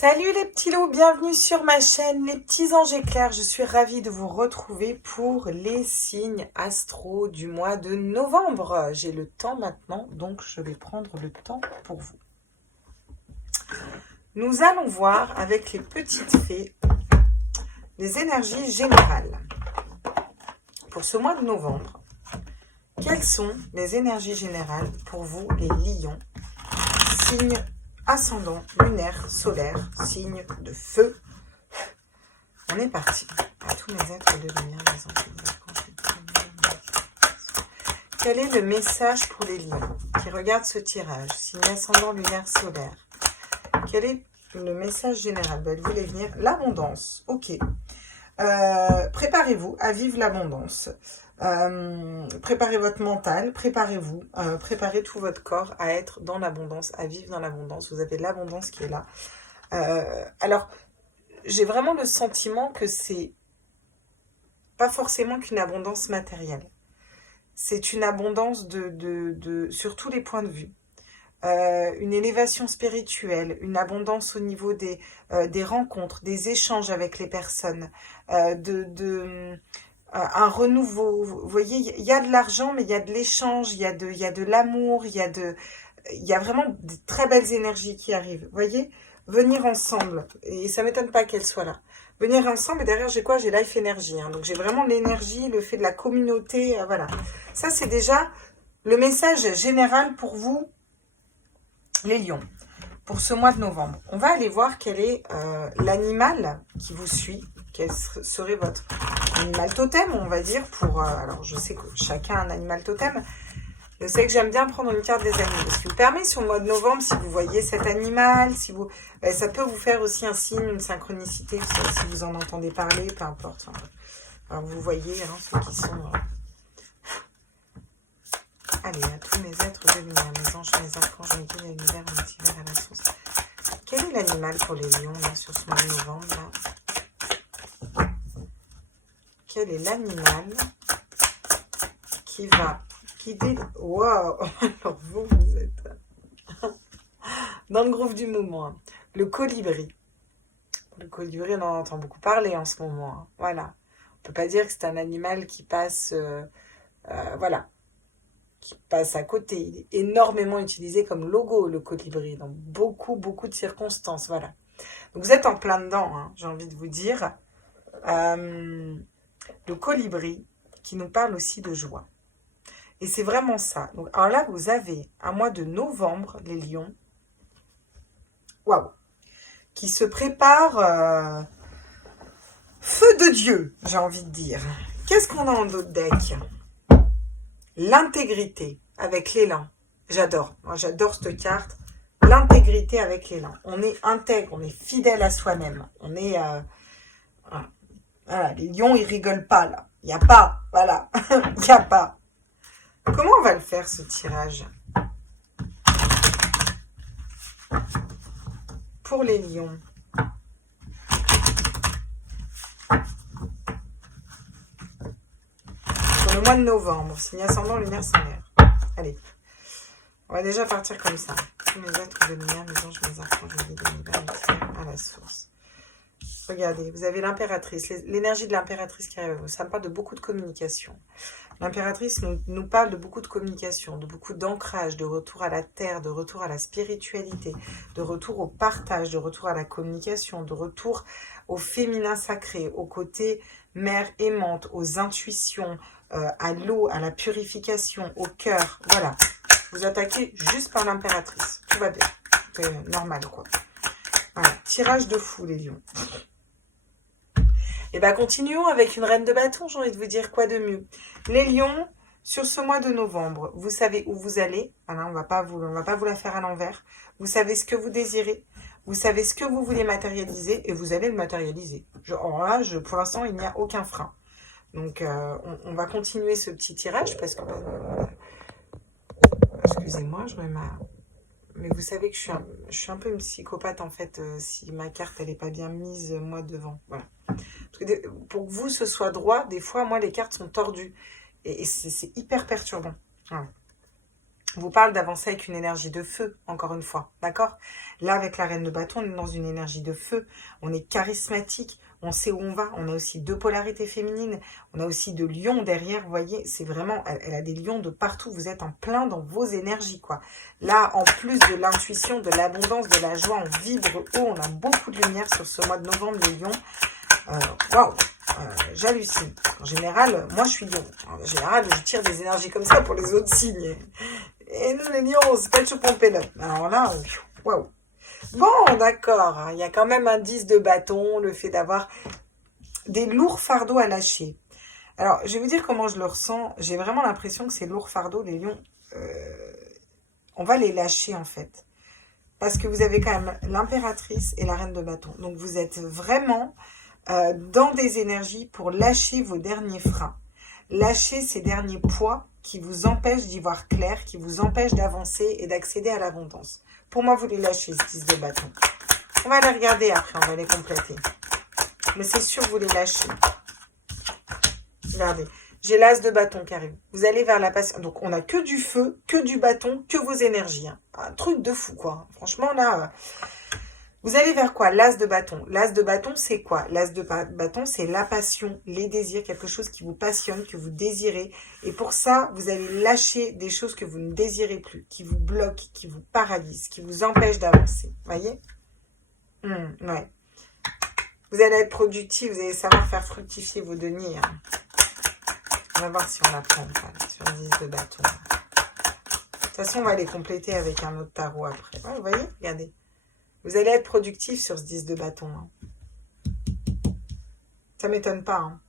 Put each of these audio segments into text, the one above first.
Salut les petits loups, bienvenue sur ma chaîne Les Petits Anges Éclairs. Je suis ravie de vous retrouver pour les signes astro du mois de novembre. J'ai le temps maintenant, donc je vais prendre le temps pour vous. Nous allons voir avec les petites fées les énergies générales. Pour ce mois de novembre, quelles sont les énergies générales pour vous les lions, signes ascendant, lunaire, solaire, signe de feu. On est parti. À tous mes êtres de lumière, les anges. Quel est le message pour les lions qui regardent ce tirage? Signe ascendant, lunaire, solaire. Quel est le message général? Elle voulait venir. L'abondance. Ok. Préparez-vous à vivre l'abondance. Préparez votre mental, préparez-vous, préparez tout votre corps à être dans l'abondance, à vivre dans l'abondance. Vous avez l'abondance qui est là. Alors, j'ai vraiment le sentiment que c'est pas forcément qu'une abondance matérielle. C'est une abondance sur tous les points de vue. Une élévation spirituelle, une abondance au niveau des rencontres, des échanges avec les personnes, un renouveau. Vous voyez, il y a de l'argent, mais il y a de l'échange, il y a de l'amour, il y a vraiment de très belles énergies qui arrivent. Vous voyez, venir ensemble, et ça m'étonne pas qu'elle soit là. Venir ensemble, et derrière, j'ai quoi? J'ai Life Energy. Donc, j'ai vraiment l'énergie, le fait de la communauté, voilà. Ça, c'est déjà le message général pour vous, les lions, pour ce mois de novembre. On va aller voir quel est l'animal qui vous suit, quel serait votre animal totem, on va dire, pour... alors, je sais que chacun a un animal totem. Je sais que j'aime bien prendre une carte des animaux. Ce qui vous permet, sur le mois de novembre, si vous voyez cet animal, si vous, ça peut vous faire aussi un signe, une synchronicité, si vous en entendez parler, peu importe. Alors, vous voyez, hein, ceux qui sont... Allez, à tous mes êtres de lumière, mes anges, mes archanges, mes guides, à l'univers, au multivers, à la source. Quel est l'animal pour les lions, là, sur ce mois de novembre, là? Quel est l'animal qui va guider... Wow. Alors vous êtes dans le groove du moment. Hein. Le colibri. Le colibri, on en entend beaucoup parler en ce moment. Hein. Voilà. On peut pas dire que c'est un animal qui passe... voilà. Qui passe à côté. Il est énormément utilisé comme logo, le colibri, dans beaucoup de circonstances. Voilà. Donc vous êtes en plein dedans, hein, j'ai envie de vous dire. Le colibri qui nous parle aussi de joie. Et c'est vraiment ça. Donc, alors là, vous avez un mois de novembre, les lions. Waouh! Qui se prépare feu de Dieu, j'ai envie de dire. Qu'est-ce qu'on a en d'autres deck? L'intégrité avec l'élan. J'adore. Moi, j'adore cette carte. L'intégrité avec l'élan. On est intègre, on est fidèle à soi-même. On est... voilà, les lions, ils rigolent pas, là. Il n'y a pas, voilà. Il n'y a pas. Comment on va le faire, ce tirage? Pour les lions. Pour le mois de novembre, signe ascendant, lumière, solaire. Allez. On va déjà partir comme ça. Tous mes êtres de lumière, mes anges, mes archanges, mes guides, à la source. Regardez, vous avez l'impératrice, l'énergie de l'impératrice qui arrive. Ça me parle de beaucoup de communication. L'impératrice nous parle de beaucoup de communication, de beaucoup d'ancrage, de retour à la terre, de retour à la spiritualité, de retour au partage, de retour à la communication, de retour au féminin sacré, au côté mère aimante, aux intuitions, à l'eau, à la purification, au cœur. Voilà, vous attaquez juste par l'impératrice. Tout va bien, c'est normal quoi. Voilà, tirage de fou les lions. Et bien, continuons avec une reine de bâton, j'ai envie de vous dire quoi de mieux. Les lions, sur ce mois de novembre, vous savez où vous allez. Voilà, on va pas vous la faire à l'envers. Vous savez ce que vous désirez. Vous savez ce que vous voulez matérialiser et vous allez le matérialiser. Pour l'instant, il n'y a aucun frein. Donc, on va continuer ce petit tirage parce que... excusez-moi, je mets ma... Mais vous savez que je suis un peu une psychopathe, en fait, si ma carte, elle n'est pas bien mise, moi, devant. Voilà. Pour que vous, ce soit droit, des fois, moi, les cartes sont tordues. Et c'est hyper perturbant. Voilà. On vous parle d'avancer avec une énergie de feu, encore une fois, d'accord? Là, avec la reine de bâton, on est dans une énergie de feu, on est charismatique, on sait où on va, on a aussi deux polarités féminines, on a aussi de lions derrière, vous voyez, c'est vraiment, elle a des lions de partout, vous êtes en plein dans vos énergies, quoi. Là, en plus de l'intuition, de l'abondance, de la joie, on vibre haut, on a beaucoup de lumière sur ce mois de novembre, les lions. Waouh, j'hallucine. En général, moi je suis lion. En général, je tire des énergies comme ça pour les autres signes. Et nous, les lions, c'est pas toujours pompé là. Alors là, waouh. Bon, d'accord. Il y a quand même un 10 de bâton, le fait d'avoir des lourds fardeaux à lâcher. Alors, je vais vous dire comment je le ressens. J'ai vraiment l'impression que ces lourds fardeaux, les lions, on va les lâcher en fait. Parce que vous avez quand même l'impératrice et la reine de bâton. Donc, vous êtes vraiment dans des énergies pour lâcher vos derniers freins. Lâcher ces derniers poids qui vous empêchent d'y voir clair, qui vous empêchent d'avancer et d'accéder à l'abondance. Pour moi, vous les lâchez, ce 10 de bâton. On va les regarder après, on va les compléter. Mais c'est sûr, vous les lâchez. Regardez, j'ai l'as de bâton qui arrive. Vous allez vers la passion. Donc, on n'a que du feu, que du bâton, que vos énergies. Hein. Un truc de fou, quoi. Franchement, là... Vous allez vers quoi? L'as de bâton. L'as de bâton, c'est quoi? L'as de bâton, c'est la passion, les désirs, quelque chose qui vous passionne, que vous désirez. Et pour ça, vous allez lâcher des choses que vous ne désirez plus, qui vous bloquent, qui vous paralysent, qui vous empêchent d'avancer. Voyez? Ouais. Vous allez être productif, vous allez savoir faire fructifier vos deniers. Hein. On va voir si on apprend sur le 10 de bâton. De toute façon, on va les compléter avec un autre tarot après. Ouais, vous voyez? Regardez. Vous allez être productif sur ce 10 de bâton. Hein. Ça ne m'étonne pas. Hein.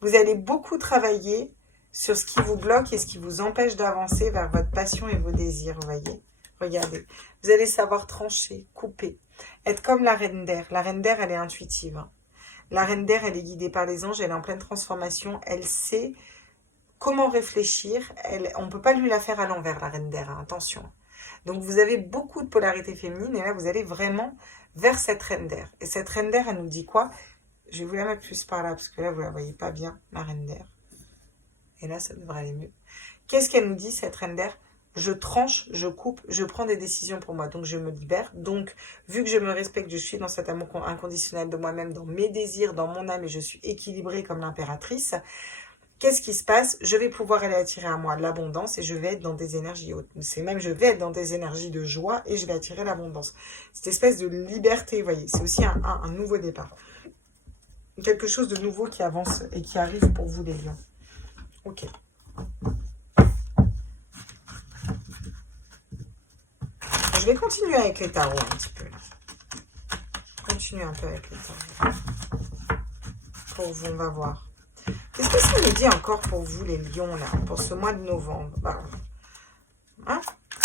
Vous allez beaucoup travailler sur ce qui vous bloque et ce qui vous empêche d'avancer vers votre passion et vos désirs. Vous voyez? Regardez. Vous allez savoir trancher, couper. Être comme la reine d'air. La reine d'air, elle est intuitive. Hein. La reine d'air, elle est guidée par les anges. Elle est en pleine transformation. Elle sait comment réfléchir. On ne peut pas lui la faire à l'envers, la reine d'air. Hein. Attention. Donc, vous avez beaucoup de polarité féminine et là, vous allez vraiment vers cette reine d'air. Et cette reine d'air, elle nous dit quoi? Je vais vous la mettre plus par là parce que là, vous la voyez pas bien, la reine d'air. Et là, ça devrait aller mieux. Qu'est-ce qu'elle nous dit, cette reine d'air? Je tranche, je coupe, je prends des décisions pour moi. Donc, je me libère. Donc, vu que je me respecte, je suis dans cet amour inconditionnel de moi-même, dans mes désirs, dans mon âme et je suis équilibrée comme l'impératrice. Qu'est-ce qui se passe? Je vais pouvoir aller attirer à moi l'abondance et je vais être dans des énergies hautes. C'est même, je vais être dans des énergies de joie et je vais attirer l'abondance. Cette espèce de liberté, vous voyez, c'est aussi un nouveau départ. Quelque chose de nouveau qui avance et qui arrive pour vous, les lions. Ok. Je vais continuer avec les tarots un petit peu. Là. Continuer un peu avec les tarots. Pour vous, on va voir. Qu'est-ce que ça nous dit encore pour vous, les lions, là, pour ce mois de novembre? Hein?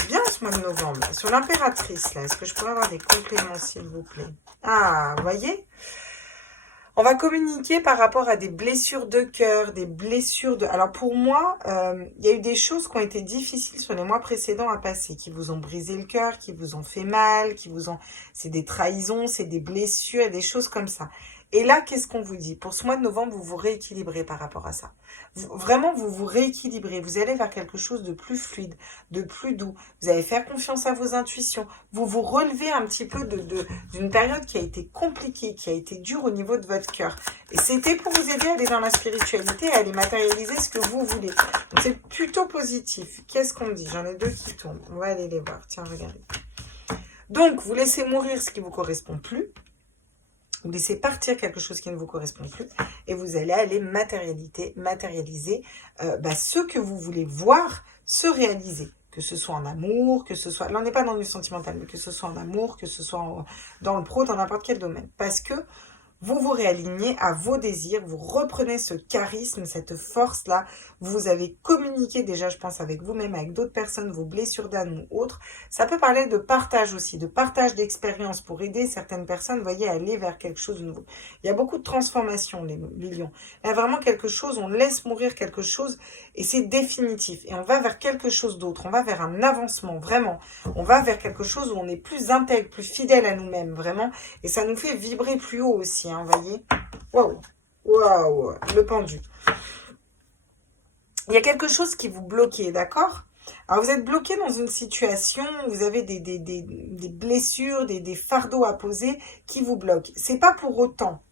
Bien ce mois de novembre, là, sur l'impératrice, là. Est-ce que je pourrais avoir des compléments, s'il vous plaît? Ah, vous voyez? On va communiquer par rapport à des blessures de cœur, des blessures de... Alors, pour moi, il y a eu des choses qui ont été difficiles sur les mois précédents à passer, qui vous ont brisé le cœur, qui vous ont fait mal, qui vous ont... C'est des trahisons, c'est des blessures, des choses comme ça. Et là, qu'est-ce qu'on vous dit? Pour ce mois de novembre, vous vous rééquilibrez par rapport à ça. Vraiment, vous vous rééquilibrez. Vous allez vers quelque chose de plus fluide, de plus doux. Vous allez faire confiance à vos intuitions. Vous vous relevez un petit peu d'une période qui a été compliquée, qui a été dure au niveau de votre cœur. Et c'était pour vous aider à aller dans la spiritualité et à aller matérialiser ce que vous voulez. Donc, c'est plutôt positif. Qu'est-ce qu'on me dit? J'en ai deux qui tombent. On va aller les voir. Tiens, regardez. Donc, vous laissez mourir ce qui ne vous correspond plus. Vous laissez partir quelque chose qui ne vous correspond plus et vous allez aller matérialiser ce que vous voulez voir se réaliser. Que ce soit en amour, que ce soit... Là, on n'est pas dans du sentimental, mais que ce soit en amour, que ce soit dans le pro, dans n'importe quel domaine. Parce que vous vous réalignez à vos désirs, vous reprenez ce charisme, cette force-là. Vous avez communiqué déjà, je pense, avec vous-même, avec d'autres personnes, vos blessures d'âme ou autres. Ça peut parler de partage aussi, de partage d'expérience pour aider certaines personnes, vous voyez, à aller vers quelque chose de nouveau. Il y a beaucoup de transformations, les lions. Il y a vraiment quelque chose, on laisse mourir quelque chose et c'est définitif. Et on va vers quelque chose d'autre, on va vers un avancement, vraiment. On va vers quelque chose où on est plus intègre, plus fidèle à nous-mêmes, vraiment. Et ça nous fait vibrer plus haut aussi. Vous voyez, waouh, waouh, le pendu. Il y a quelque chose qui vous bloquait, d'accord? Alors, vous êtes bloqué dans une situation où vous avez des blessures, des fardeaux à poser qui vous bloquent. C'est pas pour autant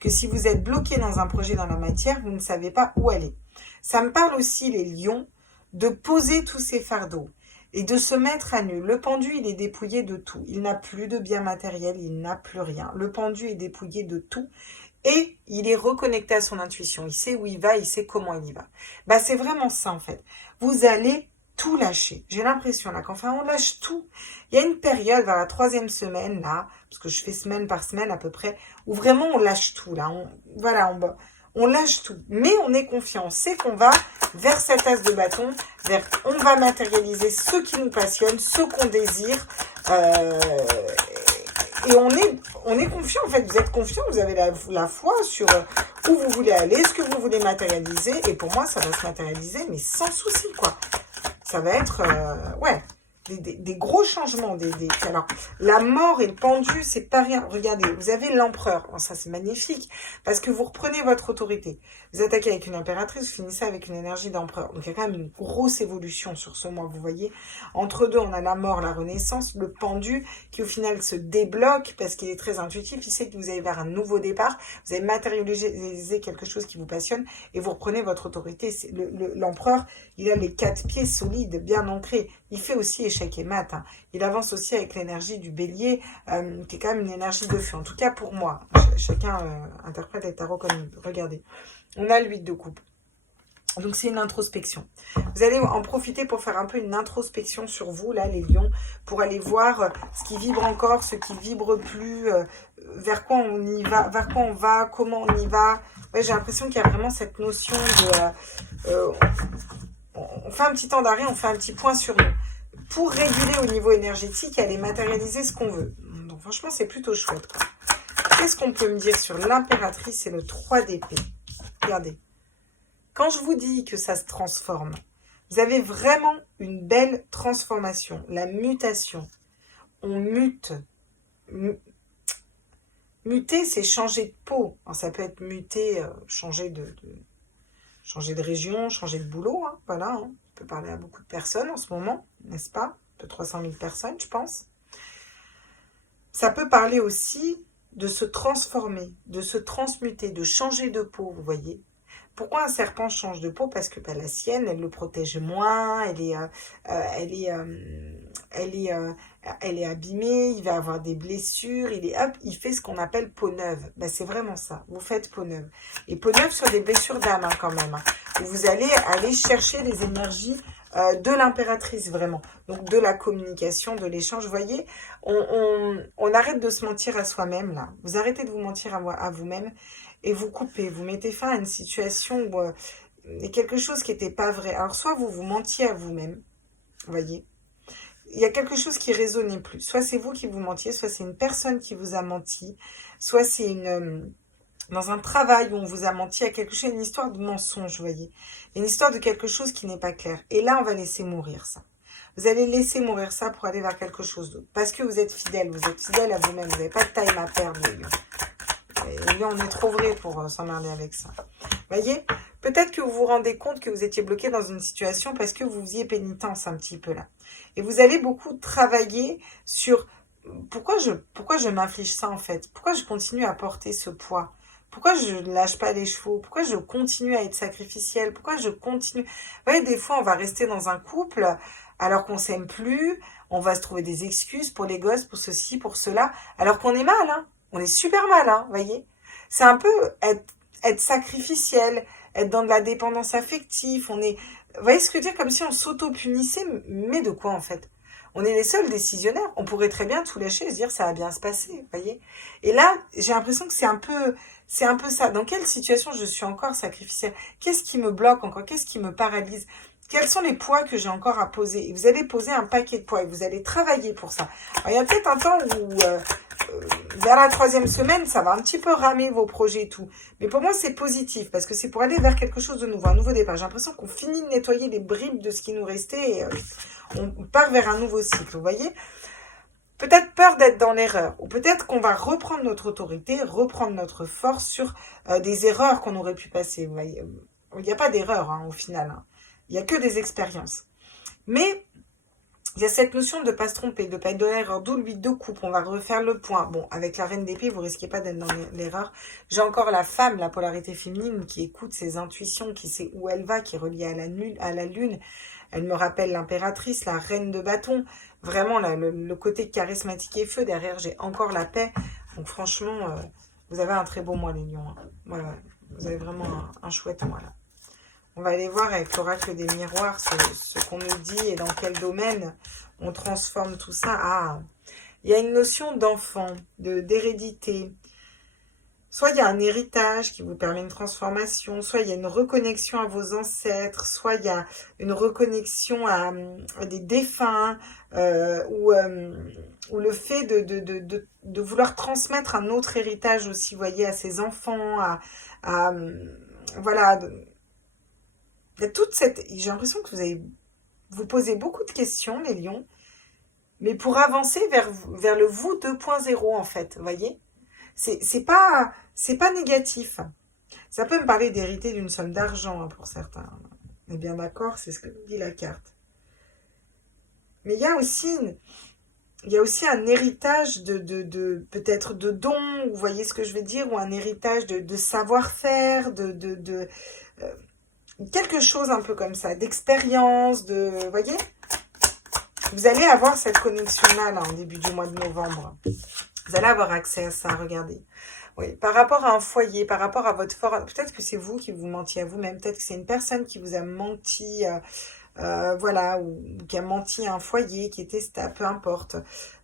que si vous êtes bloqué dans un projet dans la matière, vous ne savez pas où aller. Ça me parle aussi, les lions, de poser tous ces fardeaux et de se mettre à nu. Le pendu, il est dépouillé de tout. Il n'a plus de biens matériels, il n'a plus rien. Le pendu est dépouillé de tout et il est reconnecté à son intuition. Il sait où il va, il sait comment il y va. Bah, c'est vraiment ça, en fait. Vous allez tout lâcher. J'ai l'impression, là, qu'enfin, on lâche tout. Il y a une période, vers la 3e semaine, là, parce que je fais semaine par semaine à peu près, où vraiment on lâche tout, là. On lâche tout. Mais on est confiant. On sait qu'on va vers cet as de bâton, on va matérialiser ce qui nous passionne, ce qu'on désire. Et on est confiant, en fait. Vous êtes confiant, vous avez la foi sur où vous voulez aller, ce que vous voulez matérialiser. Et pour moi, ça va se matérialiser, mais sans souci, quoi. Ça va être, ouais, des gros changements. Alors, la mort et le pendu, c'est pas rien. Regardez, vous avez l'empereur. Oh, ça, c'est magnifique. Parce que vous reprenez votre autorité. Vous attaquez avec une impératrice, vous finissez avec une énergie d'empereur. Donc, il y a quand même une grosse évolution sur ce mois, vous voyez. Entre deux, on a la mort, la renaissance, le pendu, qui au final se débloque parce qu'il est très intuitif. Il sait que vous allez vers un nouveau départ. Vous avez matérialisé quelque chose qui vous passionne et vous reprenez votre autorité. L'empereur, il a les 4 pieds solides, bien ancrés. Il fait aussi échec et mat. Hein. Il avance aussi avec l'énergie du bélier, qui est quand même une énergie de feu. En tout cas, pour moi. Chacun interprète les tarots comme il veut. Regardez. On a l'huile de coupe. Donc, c'est une introspection. Vous allez en profiter pour faire un peu une introspection sur vous, là, les lions, pour aller voir ce qui vibre encore, ce qui vibre plus, vers quoi on y va, vers quoi on va, comment on y va. Ouais, j'ai l'impression qu'il y a vraiment cette notion de... on fait un petit temps d'arrêt, on fait un petit point sur nous. Pour réguler au niveau énergétique et aller matérialiser ce qu'on veut. Donc, franchement, c'est plutôt chouette, quoi. Qu'est-ce qu'on peut me dire sur l'impératrice et le 3 d'épée? Regardez. Quand je vous dis que ça se transforme, vous avez vraiment une belle transformation. La mutation. On mute. Muter, c'est changer de peau. Alors, ça peut être muter, changer de région, changer de boulot. Hein, voilà. Hein. On peut parler à beaucoup de personnes en ce moment, n'est-ce pas? Un peu 300 000 personnes, je pense. Ça peut parler aussi de se transformer, de se transmuter, de changer de peau, vous voyez. Pourquoi un serpent change de peau? Parce que la sienne, elle le protège moins, elle est abîmée, il va avoir des blessures, il fait ce qu'on appelle peau neuve. C'est vraiment ça, vous faites peau neuve. Et peau neuve sur des blessures d'âme, hein, quand même. Hein, où vous allez aller chercher les énergies de l'impératrice, vraiment. Donc, de la communication, de l'échange. Vous voyez, on arrête de se mentir à soi-même, là. Vous arrêtez de vous mentir à vous-même. Et vous coupez, vous mettez fin à une situation où il y a quelque chose qui n'était pas vrai. Alors, soit vous mentiez à vous-même, vous voyez. Il y a quelque chose qui ne résonnait plus. Soit c'est vous qui vous mentiez, soit c'est une personne qui vous a menti, soit c'est dans un travail où on vous a menti, il y a quelque chose, une histoire de mensonge, vous voyez. Une histoire de quelque chose qui n'est pas clair. Et là, on va laisser mourir ça. Vous allez laisser mourir ça pour aller vers quelque chose d'autre. Parce que vous êtes fidèle à vous-même. Vous n'avez pas de time à perdre, les lions. Et on est trop vrai pour s'emmerder avec ça. Voyez, peut-être que vous vous rendez compte que vous étiez bloqué dans une situation parce que vous faisiez pénitence un petit peu là. Et vous allez beaucoup travailler sur pourquoi je m'inflige ça en fait. Pourquoi je continue à porter ce poids. Pourquoi je ne lâche pas les chevaux. Pourquoi je continue à être sacrificielle. Pourquoi je continue. Vous voyez, des fois on va rester dans un couple alors qu'on s'aime plus. On va se trouver des excuses pour les gosses, pour ceci, pour cela. Alors qu'on est mal, hein. On est super mal, hein, voyez. C'est un peu être sacrificiel, être dans de la dépendance affective. Vous voyez ce que je veux dire? Comme si on s'auto-punissait, mais de quoi en fait? On est les seuls décisionnaires. On pourrait très bien tout lâcher et se dire ça va bien se passer, vous voyez. Et là, j'ai l'impression que c'est un peu ça. Dans quelle situation je suis encore sacrificielle? Qu'est-ce qui me bloque encore? Qu'est-ce qui me paralyse? Quels sont les poids que j'ai encore à poser? Et vous allez poser un paquet de poids et vous allez travailler pour ça. Alors, il y a peut-être un temps où, vers la 3e semaine, ça va un petit peu ramer vos projets et tout. Mais pour moi, c'est positif parce que c'est pour aller vers quelque chose de nouveau, un nouveau départ. J'ai l'impression qu'on finit de nettoyer les bribes de ce qui nous restait et on part vers un nouveau cycle, vous voyez? Peut-être peur d'être dans l'erreur, ou peut-être qu'on va reprendre notre autorité, reprendre notre force sur des erreurs qu'on aurait pu passer, vous voyez. Il n'y a pas d'erreur, hein, au final, hein. Il n'y a que des expériences. Mais il y a cette notion de ne pas se tromper, de ne pas être dans l'erreur, d'où le 8 de coupe, on va refaire le point. Bon, avec la reine d'épée, vous risquez pas d'être dans l'erreur. J'ai encore la femme, la polarité féminine, qui écoute ses intuitions, qui sait où elle va, qui est reliée à la lune. Elle me rappelle l'impératrice, la reine de bâton. Vraiment, là, le côté charismatique et feu. Derrière, j'ai encore la paix. Donc franchement, vous avez un très beau mois, les lions. Hein. Voilà, vous avez vraiment un chouette mois, là. On va aller voir avec l'oracle des miroirs ce qu'on nous dit et dans quel domaine on transforme tout ça. Ah, il y a une notion d'enfant, d'hérédité. Soit il y a un héritage qui vous permet une transformation, soit il y a une reconnexion à vos ancêtres, soit il y a une reconnexion à des défunts, ou le fait de vouloir transmettre un autre héritage aussi, vous voyez, à ses enfants, voilà. Il y a toute cette... J'ai l'impression que vous posez beaucoup de questions, les lions, mais pour avancer vers le vous 2.0, en fait, vous voyez. C'est pas négatif. Ça peut me parler d'hériter d'une somme d'argent, hein, pour certains. On est bien d'accord, c'est ce que nous dit la carte. Mais il y a aussi un héritage de peut-être de dons, vous voyez ce que je veux dire, ou un héritage de savoir-faire, quelque chose un peu comme ça, d'expérience, vous voyez. Vous allez avoir cette connexion-là, là, en début du mois de novembre. Vous allez avoir accès à ça, regardez. Oui, par rapport à un foyer, par rapport à votre fort... Peut-être que c'est vous qui vous mentiez à vous-même, peut-être que c'est une personne qui vous a menti, voilà, ou qui a menti à un foyer, qui était stable, peu importe.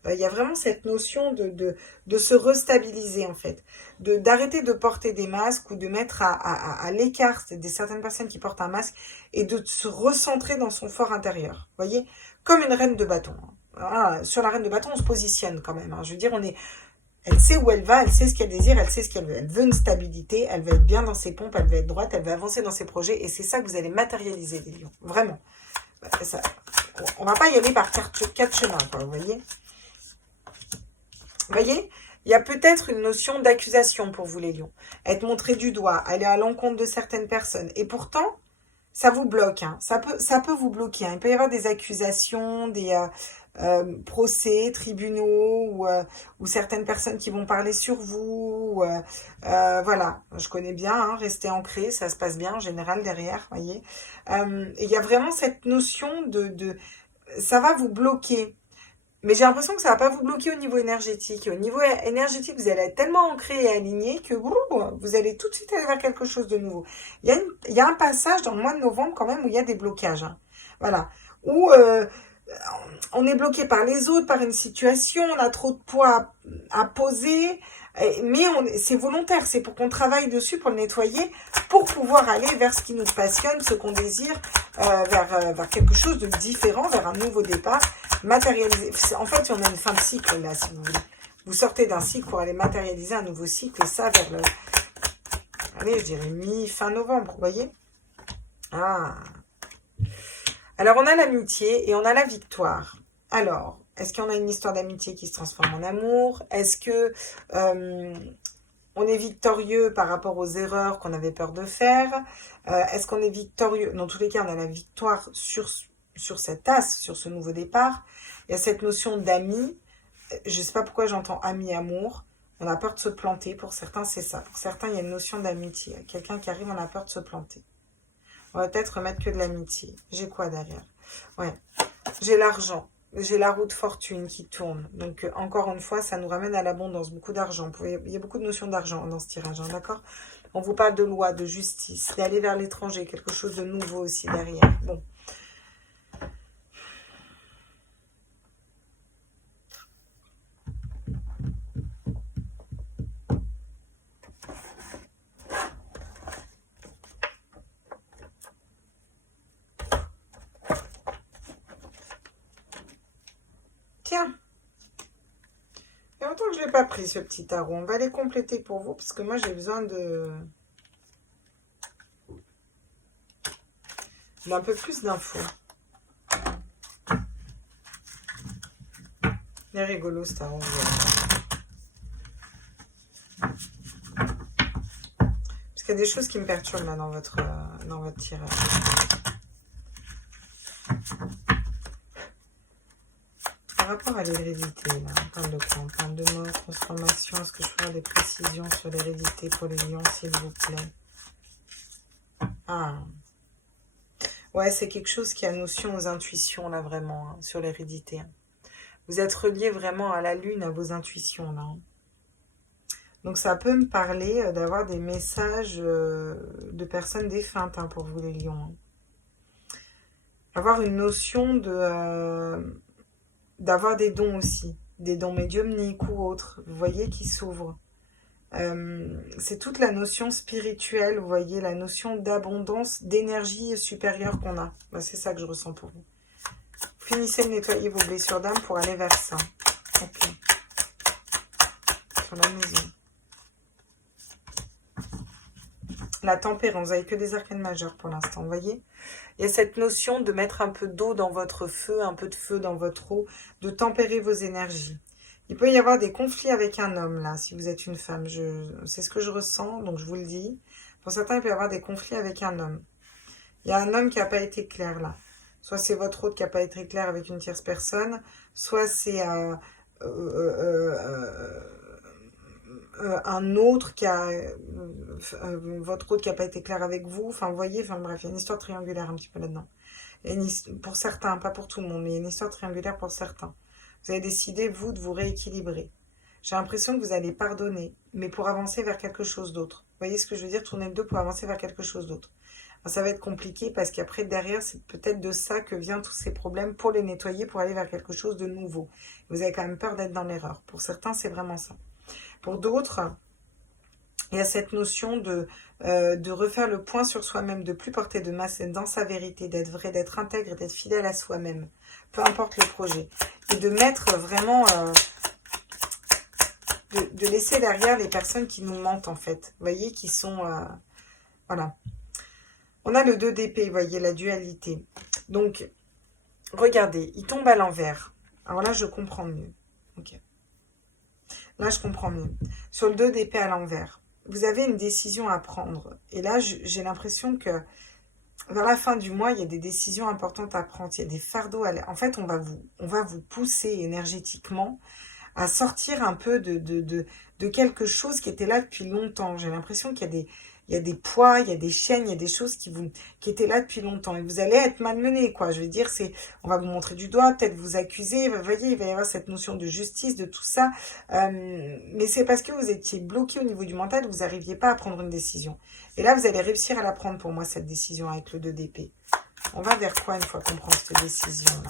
Il y a vraiment cette notion de se restabiliser, en fait. D'arrêter de porter des masques ou de mettre à l'écart des certaines personnes qui portent un masque et de se recentrer dans son fort intérieur. Vous voyez, comme une reine de bâton. Voilà, sur la reine de bâton, on se positionne quand même. Hein. Je veux dire, elle sait où elle va, elle sait ce qu'elle désire, elle sait ce qu'elle veut. Elle veut une stabilité, elle veut être bien dans ses pompes, elle veut être droite, elle veut avancer dans ses projets. Et c'est ça que vous allez matérialiser, les lions. Vraiment. Ça, on va pas y aller par quatre chemins, quoi, vous voyez. Vous voyez, il y a peut-être une notion d'accusation pour vous, les lions. Être montré du doigt, aller à l'encontre de certaines personnes. Et pourtant, ça vous bloque. Hein. Ça peut vous bloquer. Hein. Il peut y avoir des accusations, des procès, tribunaux, ou certaines personnes qui vont parler sur vous. Voilà, je connais bien. Hein, rester ancré, ça se passe bien en général derrière, vous voyez. Il y a vraiment cette notion ça va vous bloquer. Mais j'ai l'impression que ça ne va pas vous bloquer au niveau énergétique. Au niveau énergétique, vous allez être tellement ancré et aligné que vous allez tout de suite aller vers quelque chose de nouveau. Il y a un passage dans le mois de novembre quand même où il y a des blocages. Hein. Voilà. Où on est bloqué par les autres, par une situation, on a trop de poids à poser. Mais c'est volontaire, c'est pour qu'on travaille dessus, pour le nettoyer, pour pouvoir aller vers ce qui nous passionne, ce qu'on désire, vers quelque chose de différent, vers un nouveau départ, matérialiser. En fait, on a une fin de cycle là, si vous voulez. Vous sortez d'un cycle pour aller matérialiser un nouveau cycle, et ça vers allez, je dirais mi-fin novembre, vous voyez. Ah. Alors, on a l'amitié et on a la victoire. Alors, est-ce qu'on a une histoire d'amitié qui se transforme en amour? Est-ce que on est victorieux par rapport aux erreurs qu'on avait peur de faire? Est-ce qu'on est victorieux? Dans tous les cas, on a la victoire sur cette as, sur ce nouveau départ. Il y a cette notion d'ami. Je ne sais pas pourquoi j'entends ami-amour. On a peur de se planter. Pour certains, c'est ça. Pour certains, il y a une notion d'amitié. Quelqu'un qui arrive, on a peur de se planter. On va peut-être remettre que de l'amitié. J'ai quoi derrière? Ouais. J'ai l'argent. J'ai la roue de fortune qui tourne. Donc, encore une fois, ça nous ramène à l'abondance. Beaucoup d'argent. Il y a beaucoup de notions d'argent dans ce tirage, hein, d'accord? On vous parle de loi, de justice, d'aller vers l'étranger. Quelque chose de nouveau aussi derrière. Bon. Tiens, il y a longtemps que je ne l'ai pas pris, ce petit tarot. On va les compléter pour vous, parce que moi, j'ai besoin d'un peu plus d'infos. Il est rigolo, ce tarot. Parce qu'il y a des choses qui me perturbent là dans votre tirage. par rapport à l'hérédité, là, on parle de quoi? On parle de mort, transformation. Est-ce que je peux avoir des précisions sur l'hérédité pour les lions, s'il vous plaît? Ah, ouais, c'est quelque chose qui a notion aux intuitions, là, vraiment, hein, sur l'hérédité. Hein. Vous êtes relié vraiment à la lune, à vos intuitions, là. Hein. Donc, ça peut me parler d'avoir des messages de personnes défuntes, hein, pour vous, les lions. Hein. Avoir une notion de... d'avoir des dons aussi, des dons médiumniques ou autres, vous voyez, qui s'ouvrent. C'est toute la notion spirituelle, vous voyez, la notion d'abondance, d'énergie supérieure qu'on a. Ben, c'est ça que je ressens pour vous. Finissez de nettoyer vos blessures d'âme pour aller vers ça. Ok. Sur la maison. La tempérance, vous n'avez que des arcanes majeures pour l'instant, vous voyez. Il y a cette notion de mettre un peu d'eau dans votre feu, un peu de feu dans votre eau, de tempérer vos énergies. Il peut y avoir des conflits avec un homme, là, si vous êtes une femme. C'est ce que je ressens, donc je vous le dis. Pour certains, il peut y avoir des conflits avec un homme. Il y a un homme qui n'a pas été clair, là. Soit c'est votre autre qui n'a pas été clair avec une tierce personne, soit c'est un autre qui a... votre autre qui n'a pas été clair avec vous. Enfin, vous voyez, enfin bref, il y a une histoire triangulaire un petit peu là-dedans. Pour certains, pas pour tout le monde, mais il y a une histoire triangulaire pour certains. Vous avez décidé, vous, de vous rééquilibrer. J'ai l'impression que vous allez pardonner, mais pour avancer vers quelque chose d'autre. Vous voyez ce que je veux dire? Tourner le dos pour avancer vers quelque chose d'autre. Ça va être compliqué parce qu'après, derrière, c'est peut-être de ça que viennent tous ces problèmes pour les nettoyer, pour aller vers quelque chose de nouveau. Vous avez quand même peur d'être dans l'erreur. Pour certains, c'est vraiment ça. Pour d'autres, il y a cette notion de refaire le point sur soi-même, de plus porter de masse, d'être dans sa vérité, d'être vrai, d'être intègre, d'être fidèle à soi-même, peu importe le projet. Et de mettre vraiment... de laisser derrière les personnes qui nous mentent, en fait. Vous voyez, qui sont... voilà. On a le 2 d'épée, vous voyez, la dualité. Donc, regardez, il tombe à l'envers. Alors là, je comprends mieux. Ok. Là, je comprends mieux. Sur le 2 d'épée à l'envers, vous avez une décision à prendre. Et là, j'ai l'impression que vers la fin du mois, il y a des décisions importantes à prendre. Il y a des fardeaux. En fait, on va vous pousser énergétiquement à sortir un peu de quelque chose qui était là depuis longtemps. J'ai l'impression qu'il y a des poids, il y a des chaînes, il y a des choses qui étaient là depuis longtemps. Et vous allez être malmenés, quoi. Je veux dire, on va vous montrer du doigt, peut-être vous accuser. Vous voyez, il va y avoir cette notion de justice, de tout ça. Mais c'est parce que vous étiez bloqué au niveau du mental, vous n'arriviez pas à prendre une décision. Et là, vous allez réussir à la prendre pour moi, cette décision avec le 2 d'épée. On va vers quoi une fois qu'on prend cette décision-là?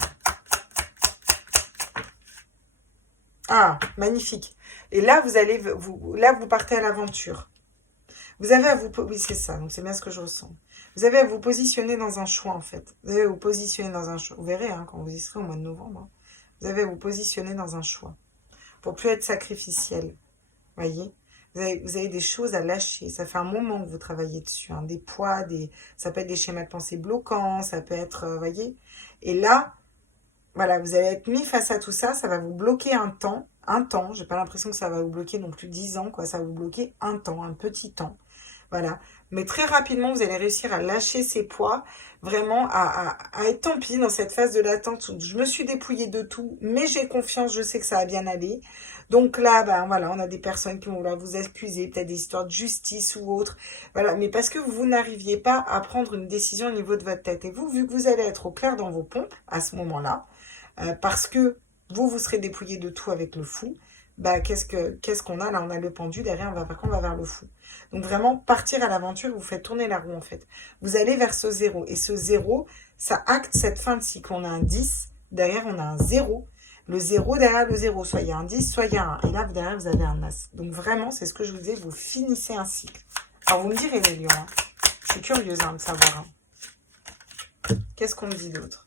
Ah, magnifique. Et là, vous partez à l'aventure. Vous avez à vous... Oui, c'est ça. Donc, c'est bien ce que je ressens. Vous avez à vous positionner dans un choix, en fait. Vous avez à vous positionner dans un choix. Vous verrez, hein, quand vous y serez au mois de novembre. Hein, vous avez à vous positionner dans un choix. Pour plus être sacrificiel. Voyez, vous avez des choses à lâcher. Ça fait un moment que vous travaillez dessus. Hein, des poids, ça peut être des schémas de pensée bloquants. Ça peut être... voyez. Et là... Voilà, vous allez être mis face à tout ça, ça va vous bloquer un temps, j'ai pas l'impression que ça va vous bloquer non plus 10 ans, quoi, ça va vous bloquer un temps, un petit temps, voilà. Mais très rapidement, vous allez réussir à lâcher ces poids, vraiment à être tant pis dans cette phase de l'attente où je me suis dépouillée de tout, mais j'ai confiance, je sais que ça va bien aller. Donc là, ben voilà, on a des personnes qui vont là vous accuser, peut-être des histoires de justice ou autre, voilà, mais parce que vous n'arriviez pas à prendre une décision au niveau de votre tête. Et vous, vu que vous allez être au clair dans vos pompes à ce moment-là, parce que vous serez dépouillé de tout avec le fou, bah, qu'est-ce qu'on a là? On a le pendu, derrière, on va vers le fou. Donc vraiment, partir à l'aventure, vous faites tourner la roue en fait. Vous allez vers ce 0. Et ce 0, ça acte cette fin de cycle. On a un 10, derrière on a un 0. Le 0 derrière le 0, soit il y a un 10, soit il y a un 1. Et là, derrière, vous avez un As. Donc vraiment, c'est ce que je vous disais, vous finissez un cycle. Alors vous me direz les lions, hein. Je suis curieuse de savoir. Hein. Qu'est-ce qu'on me dit d'autre?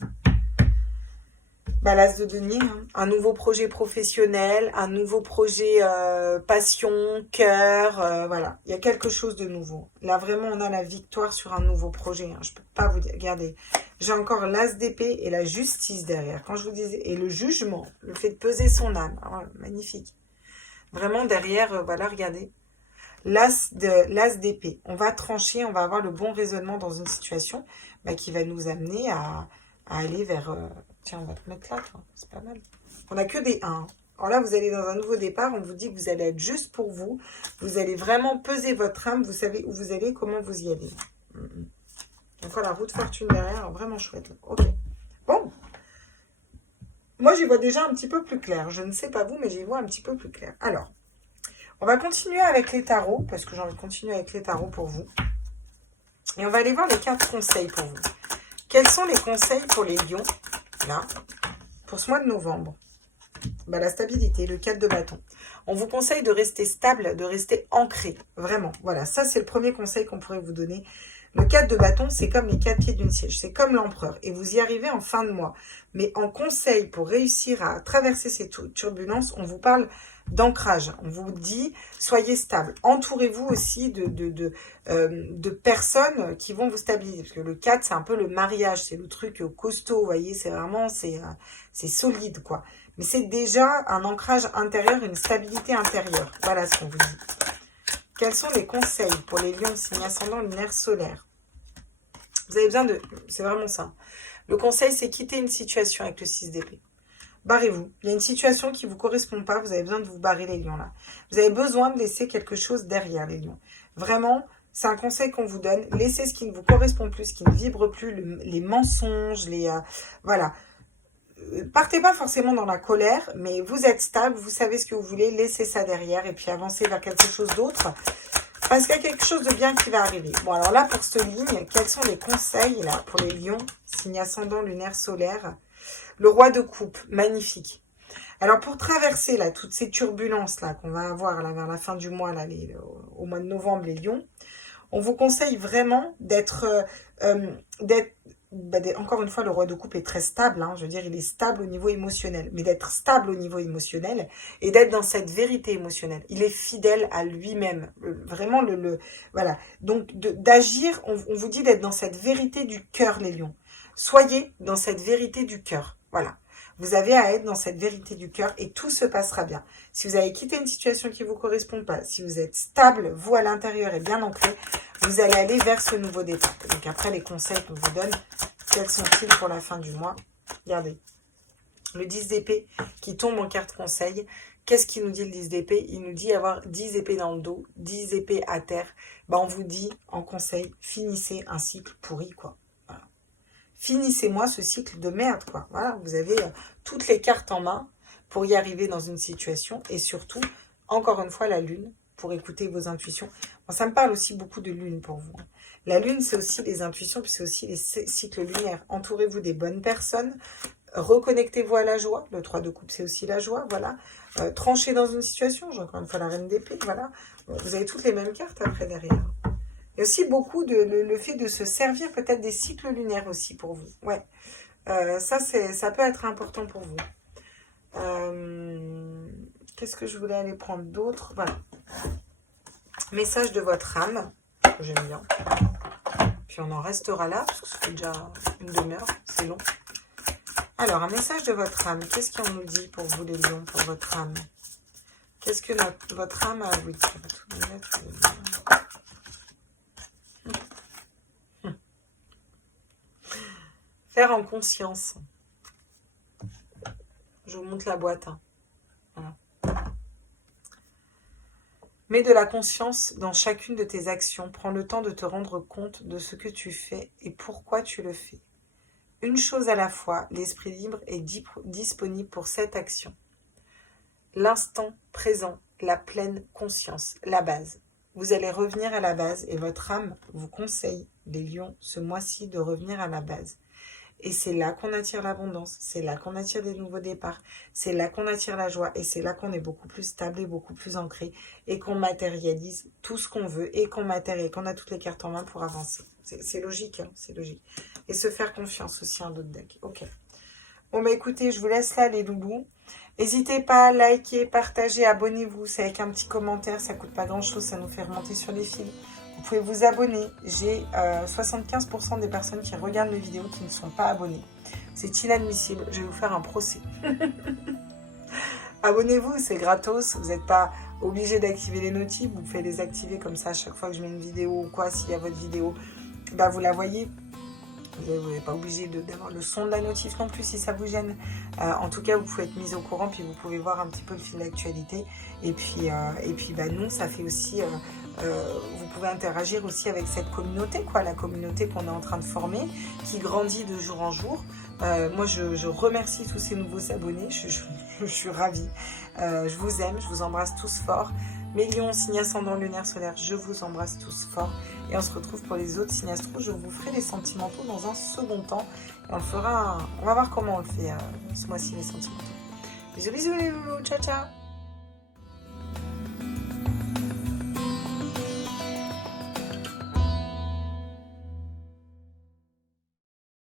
Bah, l'As de denier, hein. Un nouveau projet professionnel, un nouveau projet passion, cœur, voilà. Il y a quelque chose de nouveau. Là, vraiment, on a la victoire sur un nouveau projet. Hein. Je ne peux pas vous dire. Regardez, j'ai encore l'As d'épée et la justice derrière. Quand je vous disais, et le jugement, le fait de peser son âme. Oh, magnifique. Vraiment, derrière, voilà, regardez. L'As d'épée. On va trancher, on va avoir le bon raisonnement dans une situation qui va nous amener à aller vers... Tiens, on va te mettre là, toi. C'est pas mal. On n'a que des 1. Alors là, vous allez dans un nouveau départ. On vous dit que vous allez être juste pour vous. Vous allez vraiment peser votre âme. Vous savez où vous allez, comment vous y allez. Encore la roue de fortune derrière. Vraiment chouette. Là. Ok. Bon. Moi, j'y vois déjà un petit peu plus clair. Je ne sais pas vous, mais j'y vois un petit peu plus clair. Alors, on va continuer avec les tarots. Parce que j'ai envie de continuer avec les tarots pour vous. Et on va aller voir les cartes conseils pour vous. Quels sont les conseils pour les lions, là, pour ce mois de novembre? Bah, la stabilité, le 4 de bâton. On vous conseille de rester stable, de rester ancré, vraiment. Voilà, ça c'est le premier conseil qu'on pourrait vous donner. Le 4 de bâton, c'est comme les 4 pieds d'une siège, c'est comme l'empereur. Et vous y arrivez en fin de mois. Mais en conseil, pour réussir à traverser ces turbulences, on vous parle d'ancrage. On vous dit, soyez stable. Entourez-vous aussi de personnes qui vont vous stabiliser. Parce que le 4, c'est un peu le mariage, c'est le truc costaud, vous voyez, c'est vraiment, c'est solide, quoi. Mais c'est déjà un ancrage intérieur, une stabilité intérieure. Voilà ce qu'on vous dit. Quels sont les conseils pour les lions, signe ascendant, lunaire, solaire? Vous avez besoin de... C'est vraiment ça. Le conseil, c'est quitter une situation avec le 6 d'épée. Barrez-vous. Il y a une situation qui ne vous correspond pas. Vous avez besoin de vous barrer, les lions, là. Vous avez besoin de laisser quelque chose derrière, les lions. Vraiment, c'est un conseil qu'on vous donne. Laissez ce qui ne vous correspond plus, ce qui ne vibre plus, les mensonges, voilà. Partez pas forcément dans la colère, mais vous êtes stable, vous savez ce que vous voulez, laissez ça derrière et puis avancez vers quelque chose d'autre. Parce qu'il y a quelque chose de bien qui va arriver. Bon, alors là, pour cette ligne, quels sont les conseils là pour les lions, signe ascendant, lunaire, solaire? Le roi de coupe, magnifique. Alors, pour traverser là toutes ces turbulences là qu'on va avoir là, vers la fin du mois, là, au mois de novembre, les lions, on vous conseille vraiment d'être... encore une fois, le roi de coupe est très stable, hein, je veux dire, il est stable au niveau émotionnel, mais d'être stable au niveau émotionnel et d'être dans cette vérité émotionnelle. Il est fidèle à lui-même, vraiment voilà. Donc d'agir, on vous dit d'être dans cette vérité du cœur, les lions. Soyez dans cette vérité du cœur, voilà. Vous avez à être dans cette vérité du cœur et tout se passera bien. Si vous avez quitté une situation qui ne vous correspond pas, si vous êtes stable, vous à l'intérieur et bien ancré, vous allez aller vers ce nouveau départ. Donc après, les conseils qu'on vous donne, quels sont-ils pour la fin du mois? Regardez, le 10 d'épée qui tombe en carte conseil. Qu'est-ce qu'il nous dit le 10 d'épée? Il nous dit avoir 10 épées dans le dos, 10 épées à terre. On vous dit en conseil, finissez un cycle pourri, quoi. Voilà. Finissez-moi ce cycle de merde, quoi. Voilà, vous avez toutes les cartes en main pour y arriver dans une situation. Et surtout, encore une fois, la lune, pour écouter vos intuitions. Bon, ça me parle aussi beaucoup de lune pour vous. La lune, c'est aussi les intuitions, puis c'est aussi les cycles lunaires. Entourez-vous des bonnes personnes. Reconnectez-vous à la joie. Le 3 de coupe, c'est aussi la joie, voilà. Tranchez dans une situation. J'ai encore une fois la reine d'épée, voilà. Vous avez toutes les mêmes cartes après, derrière. Il y a aussi beaucoup le fait de se servir peut-être des cycles lunaires aussi pour vous. Ouais, ça peut être important pour vous. Qu'est-ce que je voulais aller prendre d'autre? Voilà. Message de votre âme, que j'aime bien. Puis on en restera là, parce que ça fait déjà une demi-heure, c'est long. Alors, un message de votre âme. Qu'est-ce qu'on nous dit pour vous, les lions, pour votre âme? Qu'est-ce que votre âme a à vous dire? Faire en conscience. Je vous montre la boîte. Hein. Voilà. Mets de la conscience dans chacune de tes actions. Prends le temps de te rendre compte de ce que tu fais et pourquoi tu le fais. Une chose à la fois, l'esprit libre est disponible pour cette action. L'instant présent, la pleine conscience, la base. Vous allez revenir à la base et votre âme vous conseille, les lions, ce mois-ci de revenir à la base. Et c'est là qu'on attire l'abondance, c'est là qu'on attire des nouveaux départs, c'est là qu'on attire la joie et c'est là qu'on est beaucoup plus stable et beaucoup plus ancré et qu'on matérialise tout ce qu'on veut et qu'on a toutes les cartes en main pour avancer. C'est logique, hein, c'est logique. Et se faire confiance aussi en d'autres decks. Ok. Bon, bah écoutez, je vous laisse là, les loulous. N'hésitez pas à liker, partager, abonnez-vous. C'est avec un petit commentaire, ça coûte pas grand-chose, ça nous fait remonter sur les fils. Vous pouvez vous abonner. J'ai 75% des personnes qui regardent mes vidéos qui ne sont pas abonnées. C'est inadmissible. Je vais vous faire un procès. Abonnez-vous, c'est gratos. Vous n'êtes pas obligé d'activer les notifs. Vous pouvez les activer comme ça à chaque fois que je mets une vidéo ou quoi. S'il y a votre vidéo, bah vous la voyez. Vous n'êtes pas obligé d'avoir le son de la notif non plus si ça vous gêne. En tout cas, vous pouvez être mis au courant, puis vous pouvez voir un petit peu le fil d'actualité. Et puis bah, nous, ça fait aussi... vous pouvez interagir aussi avec cette communauté, quoi, la communauté qu'on est en train de former, qui grandit de jour en jour. Moi, je remercie tous ces nouveaux abonnés, je suis ravie. Je vous aime, je vous embrasse tous fort. Mes lions, signes ascendant lunaire solaire, je vous embrasse tous fort. Et on se retrouve pour les autres signes astro. Je vous ferai les sentimentaux dans un second temps. Et on va voir comment on le fait ce mois-ci, les sentimentaux. Bisous, bisous les loulous, ciao, ciao.